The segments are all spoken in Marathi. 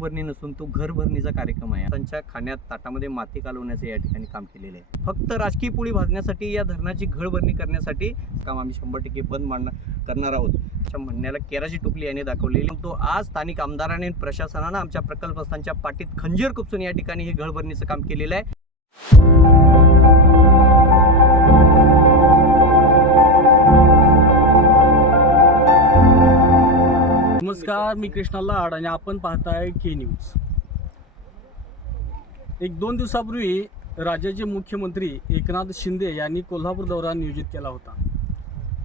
भरणी नसून तो घर भरणीचा कार्यक्रम आहे। त्यांच्या खाण्यात ताटामध्ये माती कालवण्याचे या ठिकाणी काम केलेले आहे। फक्त राजकीय पोळी भाजण्यासाठी या धरणाची घर भरणी करण्यासाठी काम आम्ही 100% बंद करणार आहोत। त्याच्या म्हणण्याला केराची टोपली याने दाखवलेली तो आज स्थानिक आमदारांनी प्रशासनानं आमच्या प्रकल्पस्थांच्या पाठीत खंजीर खुपसून या ठिकाणी हे घर भरणीचं काम केलेलं आहे। नमस्कार, मी कृष्णा लाड आणि आपण पाहताय के न्यूज। एक 2 दिवसापूर्वी राज्याचे मुख्यमंत्री एकनाथ शिंदे यांनी कोल्हापूर दौरा नियोजित केला होता।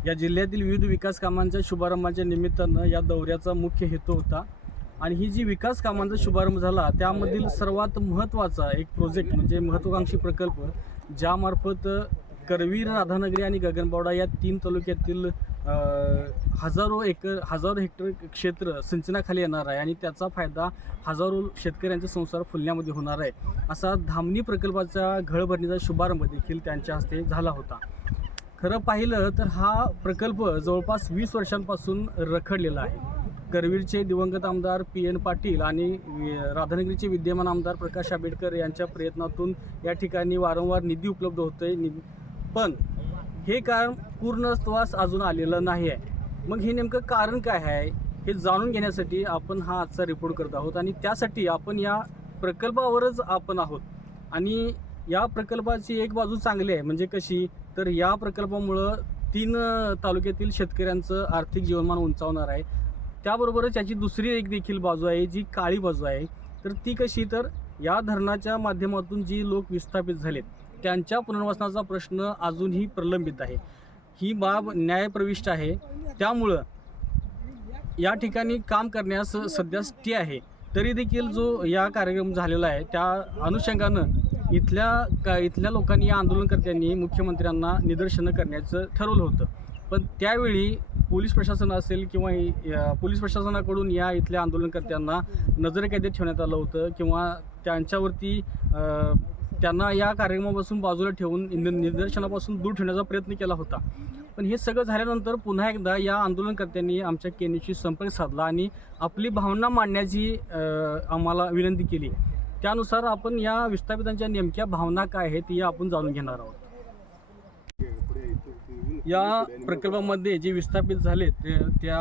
या जिल्ह्यातील विविध विकास कामांच्या शुभारंभाच्या निमित्तानं या दौऱ्याचा मुख्य हेतू होता आणि ही जी विकास कामांचा शुभारंभ झाला त्यामधील सर्वात महत्त्वाचा एक प्रोजेक्ट म्हणजे महत्त्वाकांक्षी प्रकल्प ज्यामार्फत करवीर, राधानगरी आणि गगनबावडा या 3 तालुक्यातील हजारो हेक्टर क्षेत्र सिंचनाखाली येणार आहे आणि त्याचा फायदा हजारो शेतकऱ्यांचे संसार फुलण्यामध्ये होणार आहे। असा धामणी प्रकल्पाचा घळभरणीचा शुभारंभ देखील त्यांच्या हस्ते झाला होता। खरं पाहिलं तर हा प्रकल्प जवळपास 20 वर्षांपासून रखडलेला आहे। करवीरचे दिवंगत आमदार PN पाटील आणि राधानगरीचे विद्यमान आमदार प्रकाश आंबेडकर यांच्या प्रयत्नातून या ठिकाणी वारंवार निधी उपलब्ध होतोय, पण हे कारण पूर्णत्वास अजून आलेलं नाही आहे। मग हे नेमकं कारण काय आहे हे जाणून घेण्यासाठी आपण हा आजचा रिपोर्ट करत आहोत आणि त्यासाठी आपण या प्रकल्पावरच आपण आहोत। आणि या प्रकल्पाची एक बाजू चांगली आहे, म्हणजे कशी तर या प्रकल्पामुळं 3 तालुक्यातील शेतकऱ्यांचं आर्थिक जीवनमान उंचावणार आहे। त्याबरोबरच याची दुसरी एक देखील बाजू आहे जी काळी बाजू आहे। तर ती कशी तर या धरणाच्या माध्यमातून जी लोक विस्थापित झालेत त्यांच्या पुनर्वसनाचा प्रश्न अजूनही प्रलंबित आहे। ही बाब न्यायप्रविष्ट आहे, त्यामुळं या ठिकाणी काम करण्यास सध्या स्टे आहे। तरी देखील जो या कार्यक्रम झालेला आहे त्या अनुषंगानं इथल्या लोकांनी, या आंदोलनकर्त्यांनी मुख्यमंत्र्यांना निदर्शनं करण्याचं ठरवलं होतं, पण त्यावेळी पोलीस प्रशासन असेल किंवा पोलीस प्रशासनाकडून या इथल्या आंदोलनकर्त्यांना नजरकैदेत ठेवण्यात आलं होतं किंवा त्यांच्यावरती त्यांना या कार्यक्रमापासून बाजूला ठेवून निदर्शनापासून दूर ठेवण्याचा प्रयत्न केला होता। पण हे सगळं झाल्यानंतर पुन्हा एकदा या आंदोलनकर्त्यांनी आमच्या केन्यूशी संपर्क साधला आणि आपली भावना मांडण्याची आम्हाला विनंती केली। त्यानुसार आपण या विस्थापितांच्या नेमक्या भावना काय आहेत या आपण जाणून घेणार आहोत। या प्रकल्पामध्ये जे विस्थापित झाले त्या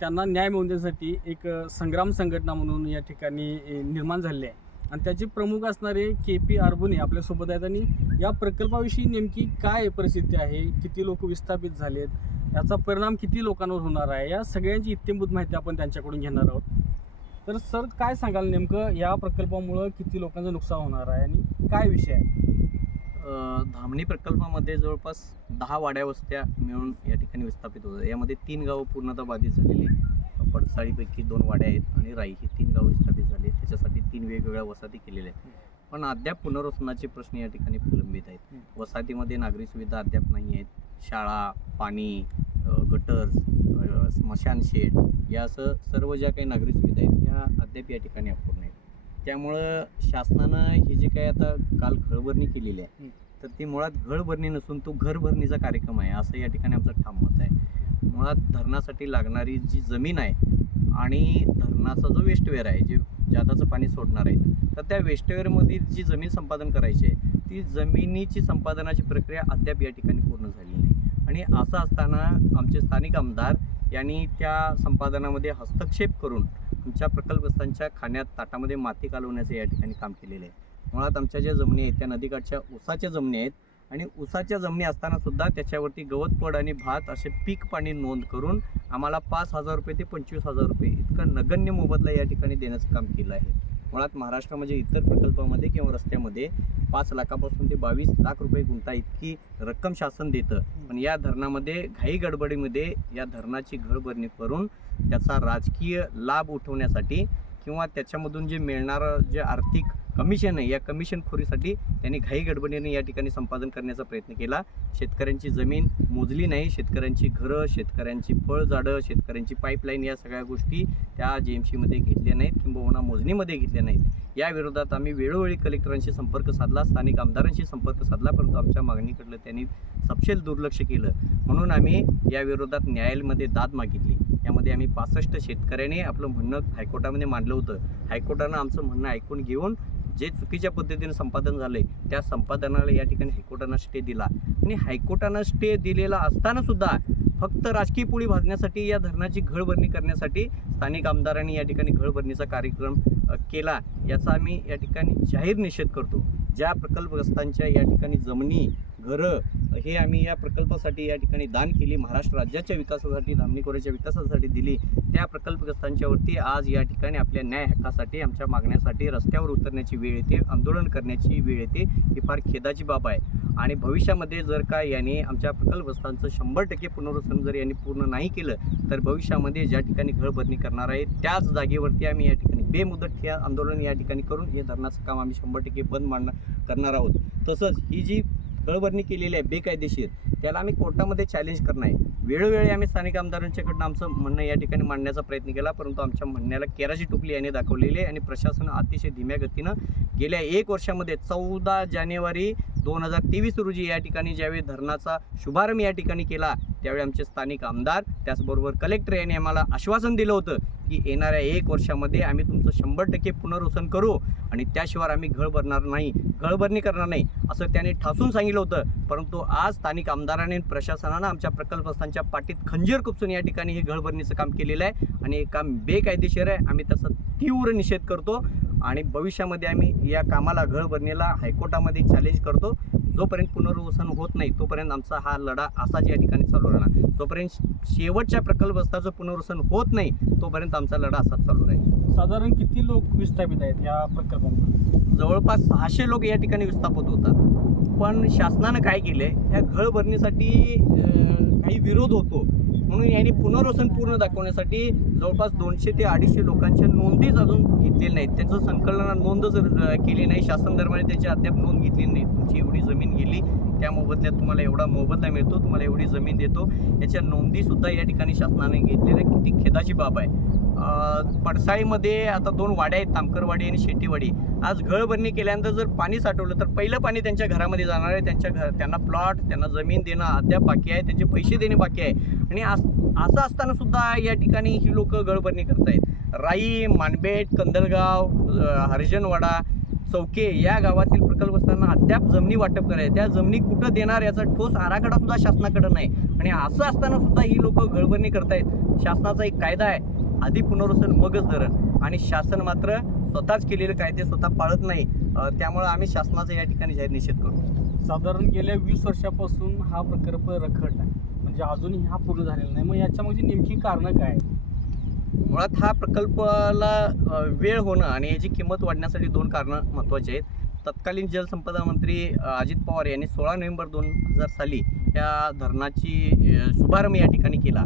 त्यांना न्याय मिळवून देण्यासाठी एक संग्राम संघटना म्हणून या ठिकाणी निर्माण झाली आहे आणि त्याचे प्रमुख असणारे KP आरबुने आपल्यासोबत आहेत। आणि या प्रकल्पाविषयी नेमकी काय परिस्थिती आहे, किती लोक विस्थापित झालेत, याचा परिणाम किती लोकांवर होणार आहे, या सगळ्यांची इत्थंभूत माहिती आपण त्यांच्याकडून घेणार आहोत। तर सर, काय सांगाल नेमकं या प्रकल्पामुळं किती लोकांचं नुकसान होणार आहे आणि काय विषय आहे? धामणी प्रकल्पामध्ये जवळपास 10 वाड्या वस्त्या मिळून या ठिकाणी विस्थापित होतात। यामध्ये 3 गावं पूर्णतः बाधित झालेली आहेत। पडसाळीपैकी 2 वाड्या आहेत आणि राई ही 3 गावं विस्थापित झाली। त्याच्यासाठी 3 वेगवेगळ्या वसाहती केलेल्या आहेत, पण अद्याप पुनर्वसनाचे प्रश्न या ठिकाणी प्रलंबित आहेत। वसाहतीमध्ये नागरी सुविधा अद्याप नाही आहेत। शाळा, पाणी, गटर्स, स्मशान शेड या सर्व ज्या काही नागरी सुविधा आहेत या अद्याप या ठिकाणी अपूर्ण आहेत। त्यामुळं शासनानं ही जी काही आता काल घळभरणी केलेली आहे तर ती मुळात घळभरणी नसून तो घर भरणीचा कार्यक्रम आहे असं या ठिकाणी आमचं ठाम मत आहे। मुळात धरणासाठी लागणारी जी जमीन आहे आणि धरणाचा जो वेस्टवेअर आहे, जे जादाचं पाणी सोडणार आहे, तर त्या वेस्टवेअरमध्ये जी जमीन संपादन करायची आहे ती जमिनीची संपादनाची प्रक्रिया अद्याप या ठिकाणी पूर्ण झालेली नाही। आणि असं असताना आमचे स्थानिक आमदार यांनी त्या संपादनामध्ये हस्तक्षेप करून आमच्या प्रकल्पस्थांच्या खाण्यात ताटामध्ये माती कालवण्याचं या ठिकाणी काम केलेलं आहे। मुळात आमच्या ज्या जमिनी आहेत त्या नदीकाठच्या ऊसाच्या जमिनी आहेत आणि ऊसाच्या जमिनी असताना सुद्धा त्याच्यावरती गवतपड आणि भात असे पीक पाणी नोंद करून आम्हाला 5,000 रुपये ते 25,000 रुपये इतकं नगण्य मोबदला या ठिकाणी देण्याचं काम केलं आहे। मुळात महाराष्ट्रामध्ये इतर प्रकल्पामध्ये किंवा रस्त्यामध्ये 5 लाखापासून ते 22 लाख रुपये गुंठा इतकी रक्कम शासन देतं, पण या धरणामध्ये घाई गडबडीमध्ये या धरणाची घळभरणी करून त्याचा राजकीय लाभ उठवण्यासाठी किंवा त्याच्यामधून जे मिळणारं जे आर्थिक कमिशन आहे या कमिशनखोरीसाठी त्यांनी घाई गडबडीने या ठिकाणी संपादन करण्याचा प्रयत्न केला। शेतकऱ्यांची जमीन मोजली नाही, शेतकऱ्यांची घरं, शेतकऱ्यांची फळझाडं, शेतकऱ्यांची पाईपलाईन या सगळ्या गोष्टी त्या JMCमध्ये घेतल्या नाहीत किंबहुना मोजणीमध्ये घेतल्या नाहीत। या विरोधात आम्ही वेळोवेळी कलेक्टरांशी संपर्क साधला, स्थानिक आमदारांशी संपर्क साधला, परंतु आमच्या मागणीकडलं त्यांनी सपशेल दुर्लक्ष केलं। म्हणून आम्ही या विरोधात न्यायालयामध्ये दाद मागितली। यामध्ये आम्ही 65 शेतकऱ्यांनी आपलं म्हणणं हायकोर्टामध्ये मांडलं होतं. हायकोर्टानं आमचं म्हणणं ऐकून घेऊन जे चुकीच्या पद्धतीने संपादन झाले त्या संपादनाला या ठिकाणी हायकोर्टानं स्टे दिला आणि हायकोर्टानं स्टे दिलेला असताना सुद्धा फक्त राजकीय पोळी भाजण्यासाठी या धरणाची घळभरणी करण्यासाठी स्थानिक आमदारांनी या ठिकाणी घळभरणीचा कार्यक्रम केला, याचा आम्ही या ठिकाणी जाहीर निषेध करतो. ज्या प्रकल्पग्रस्तांच्या या ठिकाणी जमिनी घरं हे आम्ही या प्रकल्पासाठी या ठिकाणी दान केली, महाराष्ट्र राज्याच्या विकासासाठी धामणी खोऱ्याच्या विकासासाठी दिली, त्या प्रकल्पग्रस्तांच्यावरती आज या ठिकाणी आपल्या न्याय हक्कासाठी आमच्या मागण्यासाठी रस्त्यावर उतरण्याची वेळ येते, आंदोलन करण्याची वेळ येते. ही फार खेदाची बाब आहे आणि भविष्यामध्ये जर का यांनी आमच्या प्रकल्पग्रस्तांचं 100% पुनर्वसन जर यांनी पूर्ण नाही केलं तर भविष्यामध्ये ज्या ठिकाणी घळभरणी करणार आहे त्याच जागेवरती आम्ही या ठिकाणी बेमुदत ठिय्या आंदोलन या ठिकाणी करून हे धरणाचं काम आम्ही 100% बंद करणार आहोत. तसंच ही जी घळभरणी केलेली आहे बेकायदेशीर त्याला आम्ही कोर्टामध्ये चॅलेंज करणार आहे. वेळोवेळी आम्ही स्थानिक आमदारांच्याकडनं आमचं म्हणणं या ठिकाणी मांडण्याचा प्रयत्न केला, परंतु आमच्या म्हणण्याला केराची टोपली याने दाखवलेली आहे आणि प्रशासन अतिशय धीम्या गतीनं गेल्या 1 वर्षामध्ये 14 जानेवारी 2023 रोजी या ठिकाणी ज्यावेळी धरणाचा शुभारंभ या ठिकाणी केला त्यावेळी आमचे स्थानिक आमदार त्याचबरोबर कलेक्टर यांनी आम्हाला आश्वासन दिलं होतं की येणाऱ्या 1 वर्षामध्ये आम्ही तुमचं 100% पुनर्वसन करू आणि त्याशिवाय आम्ही घळभरणी करणार नाही असं त्याने ठासून सांगितलं होतं. परंतु आज स्थानिक आमदारांनी प्रशासनानं आमच्या प्रकल्पस्थांच्या पाठीत खंजीर खुपसून या ठिकाणी हे घळभरणीचं काम केलेलं आहे आणि हे काम बेकायदेशीर आहे. आम्ही त्याचा तीव्र निषेध करतो आणि भविष्यामध्ये आम्ही या कामाला घळभरणीला हायकोर्टामध्ये चॅलेंज करतो. जोपर्यंत पुनर्वसन होत नाही तोपर्यंत आमचा हा लढा असाच या ठिकाणी चालू राहणार. जोपर्यंत शेवटच्या प्रकल्पस्थाचं पुनर्वसन होत नाही तोपर्यंत आमचा लढा असाच चालू राहील. साधारण किती लोक विस्थापित आहेत या प्रकल्पामध्ये? जवळपास 600 लोक या ठिकाणी विस्थापित होतात. पण शासनानं काय केलंय, ह्या घळभरणीसाठी काही विरोध होतो म्हणून यांनी पुनर्वसन पूर्ण दाखवण्यासाठी जवळपास 200 ते 250 लोकांच्या नोंदीच अजून घेतलेल्या नाहीत. त्यांचं संकलनात नोंद जर केली नाही, शासन दरम्यान त्याची अद्याप नोंद घेतली नाही. तुमची एवढी जमीन गेली त्या मोबदल्यात तुम्हाला एवढा मोबदला मिळतो, तुम्हाला एवढी जमीन देतो, याच्या नोंदीसुद्धा या ठिकाणी शासनाने घेतलेल्या किती खेदाची बाब आहे. पडसाळीमध्ये आता 2 वाड्या आहेत, तामकरवाडी आणि शेतीवाडी. आज घळभरणी केल्यानंतर जर पाणी साठवलं तर पहिलं पाणी त्यांच्या घरामध्ये जाणार आहे. त्यांना प्लॉट, त्यांना जमीन देणं अद्याप बाकी आहे, त्यांचे पैसे देणे बाकी आहे आणि असं असताना सुद्धा या ठिकाणी ही लोक घळभरणी करतायत. राई, मानबेट, कंदलगाव, हरिजनवाडा, चौके या गावातील प्रकल्पस्थांना अद्याप जमिनी वाटप करायचे. त्या जमिनी कुठं देणार याचा ठोस आराखडा सुद्धा शासनाकडे नाही आणि असं असताना सुद्धा ही लोक घळभरणी करतायत. शासनाचा एक कायदा आहे, आधी पुनर्वसन मगच धरण, आणि शासन मात्र स्वतःच केलेले कायदे स्वतः पाळत नाही. त्यामुळे आम्ही शासनाचा या ठिकाणी जाहीर निषेध करतो. साधारण गेल्या 20 वर्षापासून हा प्रकल्प रखडला आहे, म्हणजे अजूनही हा पूर्ण झालेला नाही. मग याच्यामध्ये नेमकी कारणं काय? मुळात हा प्रकल्पाला वेळ होणं आणि याची किंमत वाढण्यासाठी 2 कारणं महत्त्वाची आहेत. तत्कालीन जलसंपदा मंत्री अजित पवार यांनी 16 नोव्हेंबर 2000 साली या धरणाची शुभारंभ या ठिकाणी केला.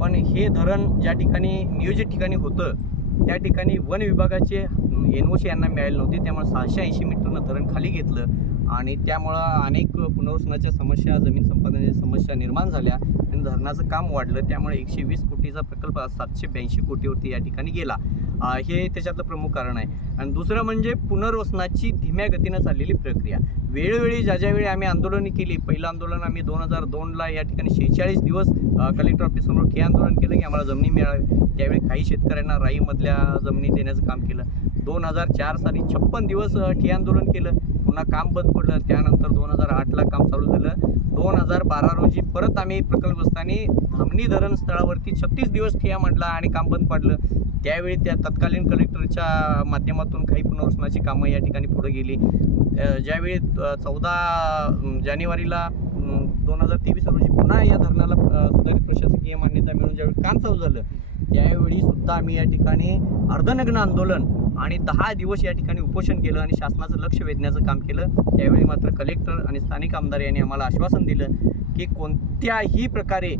पण हे धरण ज्या ठिकाणी नियोजित ठिकाणी होतं त्या ठिकाणी वन विभागाचे NOC यांना मिळाले नव्हते. त्यामुळे 680 मीटरनं धरण खाली घेतलं आणि त्यामुळं अनेक पुनर्वसनाच्या समस्या, जमीन संपादनाच्या समस्या निर्माण झाल्या आणि धरणाचं काम वाढलं. त्यामुळे 120 कोटीचा प्रकल्प 782 कोटीवरती या ठिकाणी गेला. हे त्याच्यातलं प्रमुख कारण आहे. आणि दुसरं म्हणजे पुनर्वसनाची धीम्या गतीनं चाललेली प्रक्रिया. वेळोवेळी ज्यावेळी आम्ही आंदोलनं केली, पहिलं आंदोलन आम्ही 2002ला या ठिकाणी 46 दिवस कलेक्टर ऑफिससमोर ठिय्या आंदोलन केलं की आम्हाला जमिनी मिळावी. त्यावेळी काही शेतकऱ्यांना राईमधल्या जमिनी देण्याचं काम केलं. 2004 साली 56 दिवस ठिय्या आंदोलन केलं, पुन्हा काम बंद पडलं. त्यानंतर 2008ला काम चालू झालं. 2012 रोजी परत आम्ही प्रकल्पग्रस्तांनी धामणी धरण स्थळावरती 36 दिवस ठिय्या मांडला आणि काम बंद पडलं. त्यावेळी त्या तत्कालीन कलेक्टरच्या माध्यमातून काही पुनर्वसनाची कामं या ठिकाणी पुढे गेली. ज्यावेळी 14 जानेवारीला 2023 रोजी पुन्हा या धरणाला सुधारित प्रशासकीय मान्यता मिळून ज्यावेळी काम चालू झालं त्यावेळी सुद्धा आम्ही या ठिकाणी अर्धनग्न आंदोलन आणि 10 दिवस या ठिकाणी उपोषण केलं आणि शासनाचं लक्ष वेधण्याचं काम केलं. त्यावेळी मात्र कलेक्टर आणि स्थानिक आमदार यांनी आम्हाला आश्वासन दिलं की कोणत्याही प्रकारे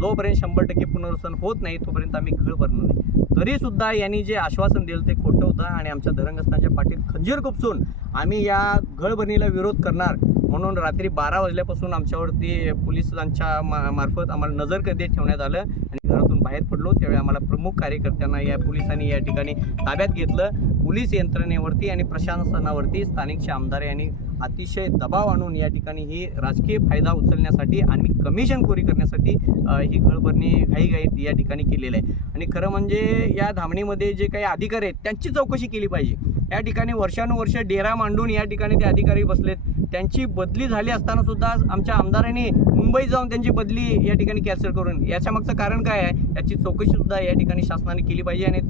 जोपर्यंत 100% पुनर्वसन होत नाही तोपर्यंत आम्ही घळ भरणार नाही. तरी सुद्धा यांनी जे आश्वासन दिलं ते खोटं होतं आणि आमच्या धरणग्रस्तांच्या पाठीत खंजीर खुपसून आम्ही या गळभरणीला विरोध करणार म्हणून रात्री 12 वाजल्यापासून आमच्यावरती पोलिसांच्या मार्फत आम्हाला नजरकैदेत ठेवण्यात आलं आणि घरातून बाहेर पडलो. त्यावेळी आम्हाला प्रमुख कार्यकर्त्यांना या पोलिसांनी या ठिकाणी ताब्यात घेतलं. पोलीस यंत्रणेवरती आणि प्रशासनावरती स्थानिक आमदार यांनी अतिशय दबाव आणून या ठिकाणी ही राजकीय फायदा उचलण्यासाठी आणि कमिशनखोरी करण्यासाठी ही गळभरणी घाईघाईत या ठिकाणी केलेलं आहे. आणि खरं म्हणजे या धामणीमध्ये जे काही अधिकारी आहेत त्यांची चौकशी केली पाहिजे. या ठिकाणी वर्षानुवर्ष डेरा मांडून या ठिकाणी ते अधिकारी बसलेत. त्यांची बदली झाली असताना सुद्धा आमच्या आमदारांनी मुंबईत जाऊन त्यांची बदली या ठिकाणी कॅन्सल करून याच्या मागचं कारण काय आहे याची चौकशी सुद्धा या ठिकाणी शासनाने केली पाहिजे आणि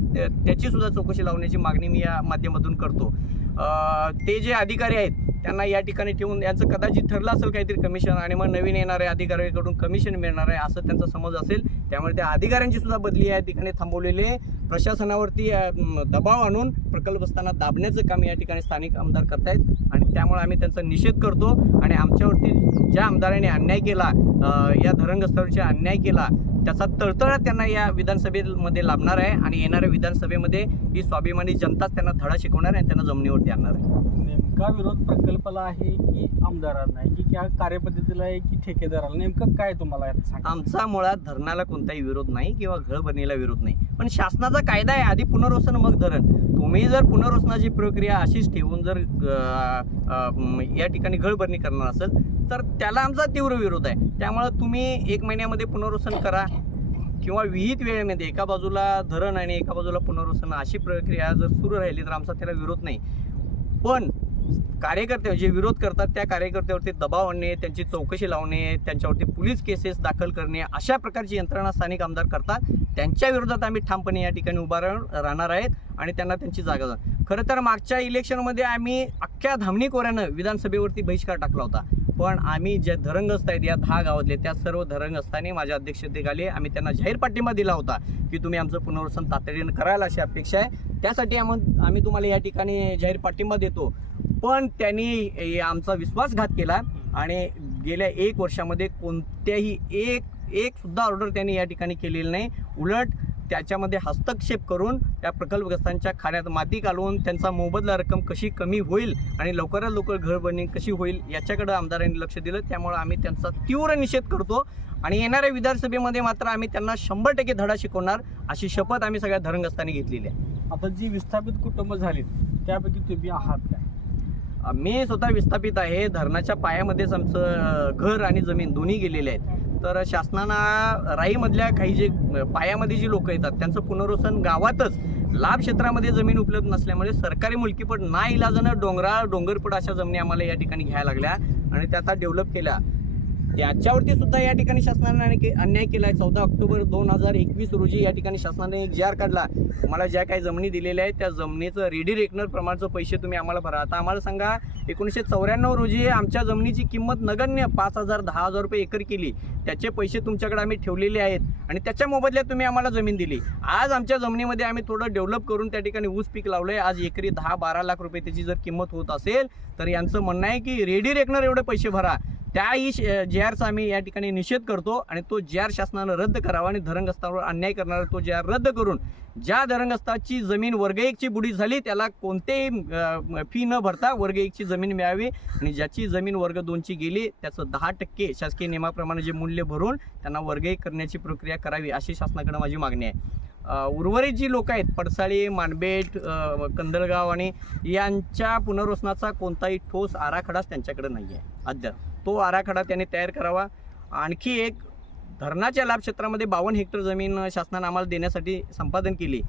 त्याची सुद्धा चौकशी लावण्याची मागणी मी या माध्यमातून करतो. ते जे अधिकारी आहेत त्यांना या ठिकाणी ठेवून यांचं कदाचित ठरलं असेल काहीतरी कमिशन आणि मग नवीन येणाऱ्या अधिकाऱ्यांकडून कमिशन मिळणार आहे असं त्यांचा समज असेल. त्यामुळे त्या अधिकाऱ्यांची सुद्धा बदली या ठिकाणी थांबवलेली आहे. प्रशासनावरती दबाव आणून प्रकल्पस्थांना दाबण्याचं काम या ठिकाणी स्थानिक आमदार करतायत आणि त्यामुळे आम्ही त्यांचा निषेध करतो आणि आमच्यावरती ज्या आमदारांनी अन्याय केला या धरणग्रस्तांवरचा अन्याय केला त्याचा तळतळा त्यांना या विधानसभेमध्ये लाभणार आहे आणि येणाऱ्या विधानसभेमध्ये ही स्वाभिमानी जनताच त्यांना धडा शिकवणार आहे आणि त्यांना जमिनीवरती आणणार आहे. नेमका विरोध प्रकल्पाला आहे की आमदारांना आहे की क्या कार्यपद्धतीला आहे की ठेकेदाराला, नेमकं काय तुम्हाला यात सांगा? आमचा मुळात धरणाला कोणताही विरोध नाही किंवा गळभरणीला विरोध नाही, पण शासनाचा कायदा आहे आधी पुनर्वसन मग धरण. तुम्ही जर पुनर्वसनाची प्रक्रिया अशीच ठेवून जर या ठिकाणी गळभरणी करणार असेल तर त्याला आमचा तीव्र विरोध आहे. त्यामुळे तुम्ही 1 महिन्यामध्ये पुनर्वसन करा किंवा विहित वेळेमध्ये एका बाजूला धरण आणि एका बाजूला पुनर्वसन अशी प्रक्रिया जर सुरू राहिली तर आमचा त्याला विरोध नाही. पण कार्यकर्ते जे विरोध करतात त्या कार्यकर्त्यावरती दबाव आणणे, त्यांची चौकशी लावणे, त्यांच्यावरती पोलीस केसेस दाखल करणे अशा प्रकारची यंत्रणा स्थानिक आमदार करतात. त्यांच्या विरोधात आम्ही ठामपणे या ठिकाणी उभा राहणार आहेत आणि त्यांना त्यांची जागा. खरं तर मागच्या इलेक्शनमध्ये आम्ही अख्ख्या धामणी कोऱ्यानं विधानसभेवरती बहिष्कार टाकला होता. पण आम्ही जे धरणग्रस्त आहेत या 10 गावातले त्या सर्व धरणग्रस्तांनी माझ्या अध्यक्षतेखाली आम्ही त्यांना जाहीर पाठिंबा दिला होता की तुम्ही आमचं पुनर्वसन तातडीनं करायला अशी अपेक्षा आहे. त्यासाठी आम्ही तुम्हाला या ठिकाणी जाहीर पाठिंबा देतो. पण त्यांनी आमचा विश्वासघात केला आणि गेल्या 1 वर्षामध्ये कोणत्याही एक सुद्धा ऑर्डर त्यांनी या ठिकाणी केलेली नाही. उलट त्याच्यामध्ये हस्तक्षेप करून त्या प्रकल्पग्रस्तांच्या खाण्यात माती घालून त्यांचा मोबदला रक्कम कशी कमी होईल आणि लवकरात लवकर घरभरणी कशी होईल याच्याकडे आमदारांनी लक्ष दिलं. त्यामुळे आम्ही त्यांचा तीव्र निषेध करतो आणि येणाऱ्या विधानसभेमध्ये मात्र आम्ही त्यांना 100% धडा शिकवणार अशी शपथ आम्ही सगळ्या धरणग्रस्तांनी घेतलेली आहे. आता जी विस्थापित कुटुंब झालीत त्यापैकी तुम्ही आहात काय? मी स्वतः विस्थापित आहे. धरणाच्या पायामध्येच आमचं घर आणि जमीन दोन्ही गेलेले आहेत. तर शासनानं राईमधल्या काही जे पायामध्ये जी लोक येतात त्यांचं पुनर्वसन गावातच लाभ क्षेत्रामध्ये जमीन उपलब्ध नसल्यामुळे सरकारी मुलकीपट नाईलाजानं डोंगरपड अशा जमिनी आम्हाला या ठिकाणी घ्यायला लागल्या आणि त्या आता डेव्हलप केल्या. त्याच्यावरती सुद्धा या ठिकाणी शासनाने अन्याय केला आहे. 14 ऑक्टोबर 2021 रोजी या ठिकाणी शासनाने एक जी.आर. काढला. मला ज्या काही जमिनी दिलेल्या आहेत त्या जमिनीचं रेडी रेकनर प्रमाणचं पैसे तुम्ही आम्हाला भरा. आता आम्हाला सांगा 1994 रोजी आमच्या जमिनीची किंमत नगण्य 5,000 10,000 रुपये एकर केली. त्याचे पैसे तुमच्याकडे आम्ही ठेवलेले आहेत आणि त्याच्या मोबदल्यात तुम्ही आम्हाला जमीन दिली. आज आमच्या जमिनीमध्ये आम्ही थोडं डेव्हलप करून त्या ठिकाणी ऊस पीक लावलंय. आज एकरी 10-12 लाख रुपये त्याची जर किंमत होत असेल तर यांचं म्हणणं आहे की रेडी रेकनर एवढे पैसे भरा. त्याही जी.आरचा आम्ही या ठिकाणी निषेध करतो आणि तो जी.आर शासनानं रद्द करावा आणि धरणग्रस्तांवर अन्याय करणारा तो जी.आर रद्द करून ज्या धरणग्रस्ताची जमीन वर्ग 1ची बुडी झाली त्याला कोणतेही फी न भरता वर्ग 1ची जमीन मिळावी आणि ज्याची जमीन वर्ग 2ची गेली त्याचं 10% शासकीय नियमाप्रमाणे जे मूल्य भरून त्यांना वर्ग 1 करण्याची प्रक्रिया करावी अशी शासनाकडे माझी मागणी आहे. उर्वरित जी लोक आहेत पडसाळी, मानबेट, कंदलगाव आणि यांच्या पुनर्वसनाचा कोणताही ठोस आराखडाच त्यांच्याकडे नाही आहे अद्याप. तो आराखडा त्यांनी तयार करावा. आणखी एक धरणाच्या लाभ क्षेत्रामध्ये 52 हेक्टर जमीन शासनाने आम्हाला देण्यासाठी संपादन केली.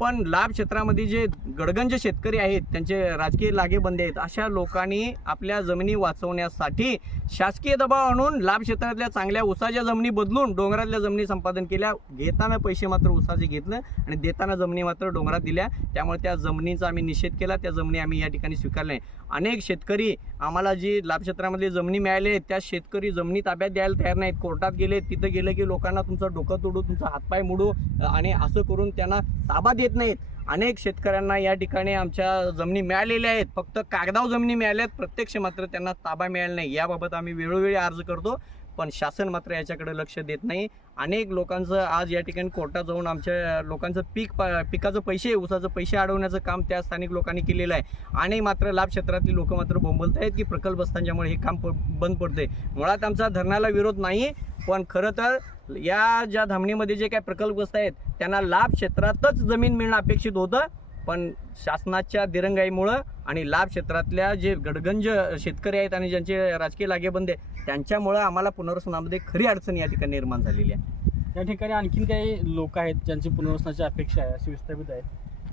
पण लाभ क्षेत्रामध्ये जे गडगंज शेतकरी आहेत त्यांचे राजकीय लागेबंदे आहेत अशा लोकांनी आपल्या जमिनी वाचवण्यासाठी शासकीय दबाव आणून लाभ क्षेत्रातल्या चांगल्या ऊसाच्या जमिनी बदलून डोंगरातल्या जमिनी संपादन केल्या. घेताना पैसे मात्र ऊसाचे घेतलं आणि देताना जमिनी मात्र डोंगरात दिल्या. त्यामुळे त्या जमिनीचा आम्ही निषेध केला. त्या जमिनी आम्ही या ठिकाणी स्वीकारल्या नाही. अनेक शेतकरी आम्हाला जी लाभ क्षेत्रामधली जमिनी मिळाली त्या शेतकरी जमिनी ताब्यात द्यायला तयार नाहीत. कोर्टात गेले, तिथं गेलं की लोकांना तुमचं डोकं तोडू, तुमचा हातपाय मोडू आणि असं करून त्यांना ताबा देत नाहीत. अनेक शेतकऱ्यांना या ठिकाणी आमच्या जमिनी मिळालेल्या आहेत, फक्त कागदावर जमिनी मिळाल्या आहेत, प्रत्यक्ष मात्र त्यांना ताबा मिळाला नाही. याबाबत आम्ही वेळोवेळी अर्ज करतो. पण शासन मात्र याच्याकडे लक्ष देत नाही. अनेक लोकांचं आज या ठिकाणी कोर्टात जाऊन आमच्या लोकांचं पिकाचं पैसे ऊसाचं पैसे अडवण्याचं काम त्या स्थानिक लोकांनी केलेलं आहे. आणि मात्र लाभ क्षेत्रातली लोक मात्र बोंबलत आहेत की प्रकल्पस्थांच्यामुळे हे काम बंद पडते. मुळात आमचा धरणाला विरोध नाही, पण खरं तर या ज्या धामणीमध्ये जे काही प्रकल्पग्रस्त आहेत त्यांना लाभ क्षेत्रातच जमीन मिळणं अपेक्षित होतं, पण शासनाच्या दिरंगाईमुळं आणि लाभ क्षेत्रातल्या जे गडगंज शेतकरी आहेत आणि ज्यांचे राजकीय लागेबंद आहे त्यांच्यामुळं आम्हाला पुनर्वसनामध्ये खरी अडचण या ठिकाणी निर्माण झालेली आहे. या ठिकाणी आणखीन काही लोक आहेत ज्यांची पुनर्वसनाची अपेक्षा आहे, असे विस्थापित आहेत,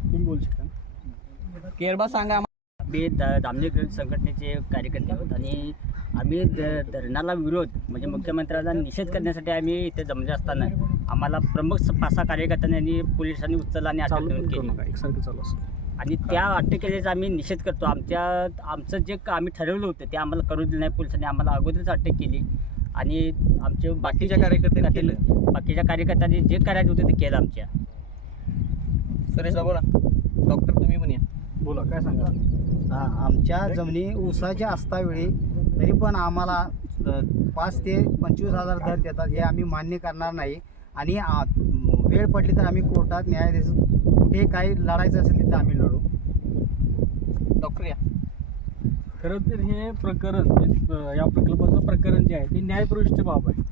तुम्ही बोलू शकता? केरबा सांगा. आम्ही धामणी संघटनेचे कार्यकर्ते आहोत आणि आम्ही धरणाला विरोध म्हणजे मुख्यमंत्र्यांचा निषेध करण्यासाठी आम्ही इथे जमले असताना आम्हाला प्रमुख 5-6 कार्यकर्त्यांनी पोलिसांनी उचलला आणि अटक केली आणि त्या अटक केल्याचा आम्ही निषेध करतो. आमचं जे आम्ही ठरवलं होतं ते आम्हाला करू दिलं नाही. पोलिसांनी आम्हाला अगोदरच अटक केली आणि आमचे बाकीच्या कार्यकर्त्यांनी जे करायचं होतं ते केलं आमच्या. सुरेश बोला. डॉक्टर तुम्ही पण या. बोला, काय सांगा? आमच्या जमिनी ऊसाच्या असतावेळी तरी पण आम्हाला 5 ते 25,000 दर देतात, हे आम्ही मान्य करणार नाही. आणि वेळ पडली तर आम्ही कोर्टात न्यायाधीश कुठे काही लढायचं असेल तिथं आम्ही लढू. डॉक्टर या. खरं तर हे प्रकरण या प्रकल्पाचं प्रकरण जे आहे ते न्यायप्रविष्ट बाब आहे.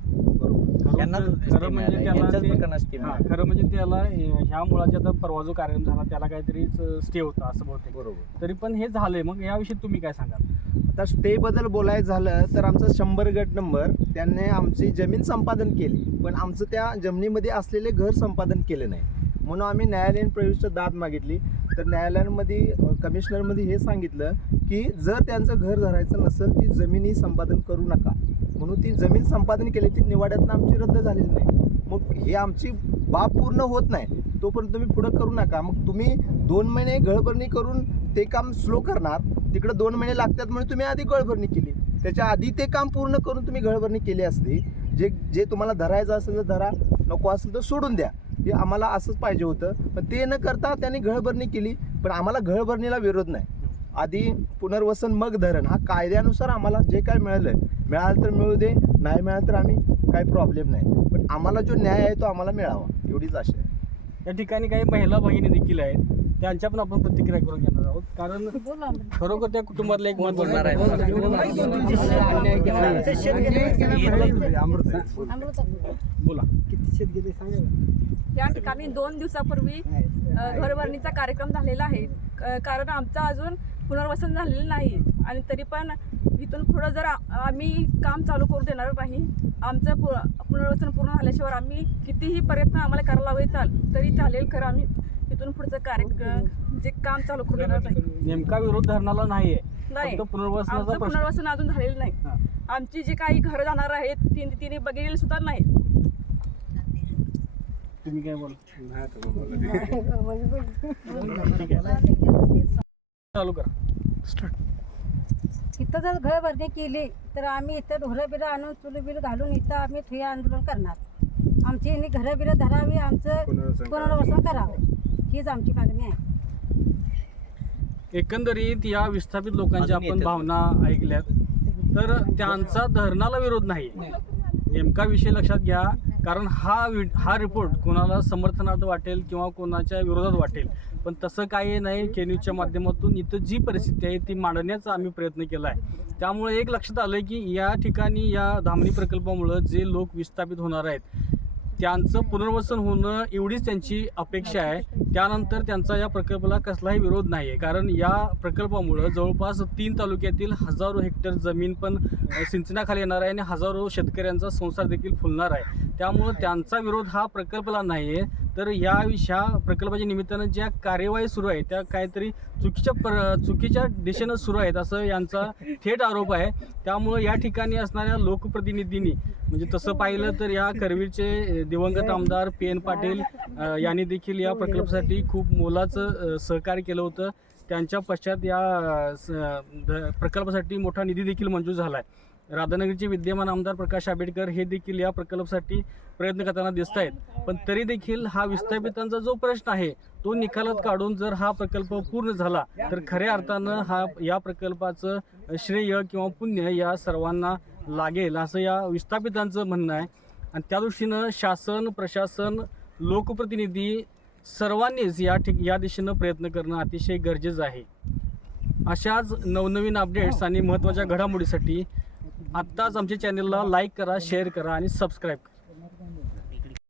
खरं म्हणजे त्याला ह्या मुळाचा आता परवा जो कार्यक्रम झाला त्याला काहीतरी स्टे होता असं बहुतेक. बरोबर. तरी पण हे झालंय. मग याविषयी तुम्ही काय सांगाल? आता स्टेबद्दल बोलायचं झालं तर आमचा 100 गट नंबर त्यांनी आमची जमीन संपादन केली, पण आमचं त्या जमिनीमध्ये असलेले घर संपादन केले नाही. म्हणून आम्ही न्यायालयीन प्रविष्ट दाद मागितली. तर न्यायालयामध्ये कमिशनरमध्ये हे सांगितलं की जर त्यांचं घर धरायचं नसेल ती जमिनी संपादन करू नका, म्हणून ती जमीन संपादन केली, ती निवाड्यातनं आमची रद्द झालेली नाही. मग हे आमची बाब पूर्ण होत नाही तोपर्यंत तुम्ही पुढं करू नका. मग तुम्ही 2 महिने गळभरणी करून ते काम स्लो करणार, तिकडं 2 महिने लागतात म्हणून तुम्ही आधी गळभरणी केली. त्याच्या आधी ते काम पूर्ण करून तुम्ही गळभरणी केली असती. जे तुम्हाला धरायचं असेल तर धरा, नको असेल तर सोडून द्या. हे आम्हाला असंच पाहिजे होतं, पण ते न करता त्यांनी गळभरणी केली. पण आम्हाला गळभरणीला विरोध नाही. आधी पुनर्वसन मग धरण हा कायद्यानुसार आम्हाला जे काय मिळालं तर मिळू दे, नाही मिळालं तर आम्ही काही प्रॉब्लेम नाही, पण आम्हाला जो न्याय आहे तो आम्हाला मिळावा एवढीच आशा आहे. या ठिकाणी काही महिला भगिनी देखील आहेत, त्यांच्या पण आपण प्रतिक्रिया करून घेणार आहोत. कारण खरोखर त्या कुटुंबातलं एक महत्त्वाचं आहे. बोला. किती शेत गेले सांगा. या ठिकाणी 2 दिवसापूर्वी घरभरणीचा कार्यक्रम झालेला आहे. कारण आमचं अजून पुनर्वसन झालेलं नाही आणि तरी पण इथून पुढं जर आम्ही काम चालू करू देणार नाही, आमचं पुनर्वसन पूर्ण झाल्याशिवाय आम्ही कितीही प्रयत्न आम्हाला करायला लावायचा तरी चालेल, खरं आम्ही इथून पुढचं कार्यक्रम जे काम चालू करू देणार नाही. नेमका विरोध धरणाला नाहीये, नाही, फक्त पुनर्वसनाचा आमचं प्रश्न. पुनर्वसन अजून झालेलं नाही. आमची जी काही घरं जाणार आहेत तिने बघितलेली सुद्धा नाही. तुम्ही काय बोला? चालू करा. इथं जर घर भरणी केली तर आम्ही इथं ढोरं बिरं आणून चुलं बिलं घालून इथं आम्ही ठिय्या आंदोलन करणार. आमची यांनी घरं बिरं धरावी, आमचं पुनर्वसन करावं, हीच आमची मागणी आहे. एकंदरीत या विस्थापित लोकांच्या आपण भावना ऐकल्यात, तर त्यांचा धरणाला विरोध नाही. नेमका विषय लक्षात घ्या, कारण हा रिपोर्ट कोणाला समर्थनार्थ वाटेल किंवा कोणाच्या विरोधात वाटेल, पण तसं काही नाही. केन्यूजच्या माध्यमातून इथं जी परिस्थिती आहे ती मांडण्याचा आम्ही प्रयत्न केला आहे. त्यामुळे एक लक्षात आलं की या ठिकाणी या धामणी प्रकल्पामुळं जे लोक विस्थापित होणार आहेत त्यांचं पुनर्वसन होणं एवढीच त्यांची अपेक्षा आहे. त्यानंतर त्यांचा या प्रकल्पाला कसलाही विरोध नाही आहे, कारण या प्रकल्पामुळं जवळपास 3 तालुक्यातील हजारो हेक्टर जमीन पण सिंचनाखाली येणार आहे आणि हजारो शेतकऱ्यांचा संसार देखील फुलणार आहे. त्यामुळं त्यांचा विरोध हा प्रकल्पाला नाही आहे, तर ह्या प्रकल्पाच्या निमित्तानं ज्या कार्यवाही सुरू आहे त्या काहीतरी चुकीच्या दिशेनं सुरू आहेत असं यांचा थेट आरोप आहे. त्यामुळं या ठिकाणी असणाऱ्या लोकप्रतिनिधींनी, म्हणजे तसं पाहिलं तर या करवीरचे दिवंगत आमदार PN पाटील यांनी देखील या प्रकल्पासाठी खूप मोलाचं सहकार्य केलं होतं. त्यांच्या पश्चात या प्रकल्पासाठी मोठा निधी देखील मंजूर झाला आहे. राधानगरचे विद्यमान आमदार प्रकाश आंबेडकर हे देखील या प्रकल्पासाठी प्रयत्न करताना दिसत आहेत. पण तरी देखील हा विस्थापितांचा जो प्रश्न आहे तो निकालात काढून जर हा प्रकल्प पूर्ण झाला तर खऱ्या अर्थानं या प्रकल्पाचं श्रेय किंवा पुण्य या सर्वांना लागेल असं या विस्थापितांचं म्हणणं आहे. आणि त्या दृष्टीनं शासन, प्रशासन, लोकप्रतिनिधी सर्वांनीच या दिशेनं प्रयत्न करणं अतिशय गरजेचं आहे. अशाच नवनवीन अपडेट्स आणि महत्त्वाच्या घडामोडीसाठी आत्ताच आमच्या चॅनलला लाईक करा, शेअर करा आणि सबस्क्राईब करा.